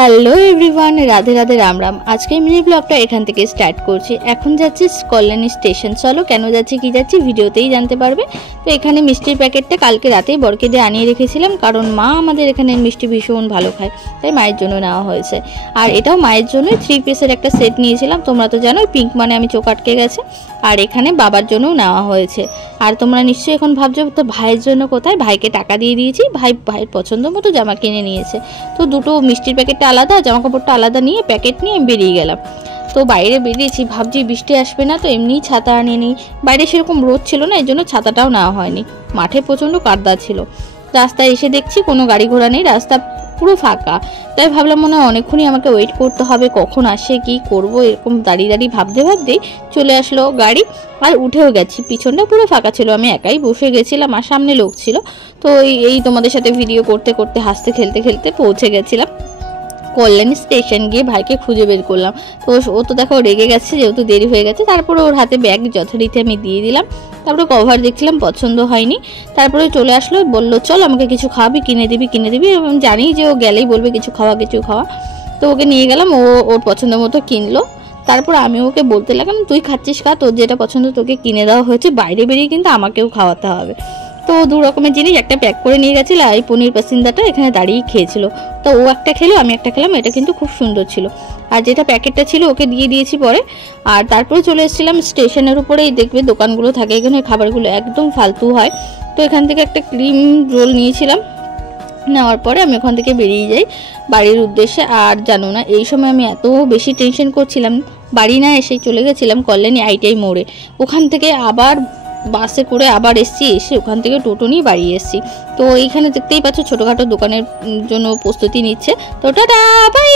Hello everyone, Radhe Radhe Ram Ram. আজকে mini ব্লগটা এখান থেকে স্টার্ট করছি। এখন যাচ্ছি কল্যাণী স্টেশন। চলো কেন যাচ্ছি কি যাচ্ছি ভিডিওতেই জানতে পারবে। তো এখানে মিষ্টির প্যাকেটটা কালকে রাতেই বরকে দিয়ে আনিয়ে রেখেছিলাম, কারণ মা আমাদের এখানে মিষ্টি ভীষণ ভালো খায়, তাই মায়ের জন্য নেওয়া হয়েছে। আর এটাও মায়ের জন্য 3 পিসের একটা সেট নিয়েছিলাম। তোমরা তো জানো পিঙ্ক মানে আমি চোখ আটকে গেছে। আর এখানে বাবার জন্যও নেওয়া হয়েছে। আর তোমরা নিশ্চয়ই এখন ভাবছো তো ভাইয়ের জন্য কোথায়? ভাইকে টাকা দিয়ে দিয়েছি, ভাইয়ের পছন্দ মতো জামা কিনে নিয়েছে। তো দুটো মিষ্টির প্যাকেটটা আলাদা, জামা কাপড়টা আলাদা নিয়ে প্যাকেট নিয়ে আমি বেরিয়ে গেলাম। তো বাইরে বেরিয়েছি, ভাবছি বৃষ্টি আসবে না, তো এমনিই ছাতা আনিয়ে নিই। বাইরে সেরকম রোদ ছিল না, এই জন্য ছাতাটাও নেওয়া হয়নি। মাঠে প্রচণ্ড কাদা ছিল। রাস্তায় এসে দেখছি কোনো গাড়ি ঘোড়া নেই, রাস্তা পুরো ফাঁকা। তাই ভাবলাম মনে হয় অনেকক্ষণই আমাকে ওয়েট করতে হবে, কখন আসে কি করব, এরকম দাঁড়িয়ে দাঁড়িয়ে ভাবতে ভাবতেই চলে আসলো গাড়ি। আর উঠেও গেছি, পিছনটা পুরো ফাঁকা ছিল, আমি একাই বসে গেছিলাম আর সামনে লোক ছিল। তো এই তোমাদের সাথে ভিডিও করতে করতে হাসতে খেলতে খেলতে পৌঁছে গেছিলাম কল্যাণী স্টেশন। গিয়ে ভাইকে খুঁজে বের করলাম। তো ও তো দেখো রেগে গেছে, যেহেতু দেরি হয়ে গেছে। তারপরে ওর হাতে ব্যাগ যথারীতি আমি দিয়ে দিলাম। তারপরে কভার দেখছিলাম, পছন্দ হয়নি। তারপরে চলে আসলো, বললো চল আমাকে কিছু খাওয়াবি, কিনে দিবি। এবং জানি যে ও গেলেই বলবে কিছু খাওয়া। তো ওকে নিয়ে গেলাম, ও ওর পছন্দ মতো কিনলো। তারপর আমি ওকে বলতে লাগলাম তুই খাচ্ছিস খা, তোর যেটা পছন্দ তোকে কিনে দেওয়া হয়েছে, বাইরে বেরিয়ে কিন্তু আমাকেও খাওয়াতে হবে। তো 2 রকমের জিনিস একটা প্যাক করে নিয়ে গেছিলো। আর এই পনির পাসিন্দাটা এখানে দাঁড়িয়েই খেয়েছিল। তো ও একটা খেলো, আমি একটা খেলাম। এটা কিন্তু খুব সুন্দর ছিল। আর যেটা প্যাকেটটা ছিল ওকে দিয়ে দিয়েছি পরে। আর তারপরে চলে এসেছিলাম স্টেশনের উপরেই, দেখবে দোকানগুলো থাকে এখানে, খাবারগুলো একদম ফালতু হয়। তো এখান থেকে একটা ক্রিম রোল নিয়েছিলাম। নেওয়ার পরে আমি ওখান থেকে বেরিয়ে যাই বাড়ির উদ্দেশ্যে। আর জানো না এই সময় আমি এত বেশি টেনশন করছিলাম, বাড়ি না এসেই চলে গেছিলাম কল্যাণী আইটিআই মোড়ে। ওখান থেকে আবার বাসে করে আবার এসে ওখান থেকে টোটো নিয়ে বাড়ি এসেছি। তো এইখানে দেখতেই পাচ্ছ ছোটোখাটো দোকানের জন্য প্রস্তুতি নিচ্ছে। তো টাটা বাই।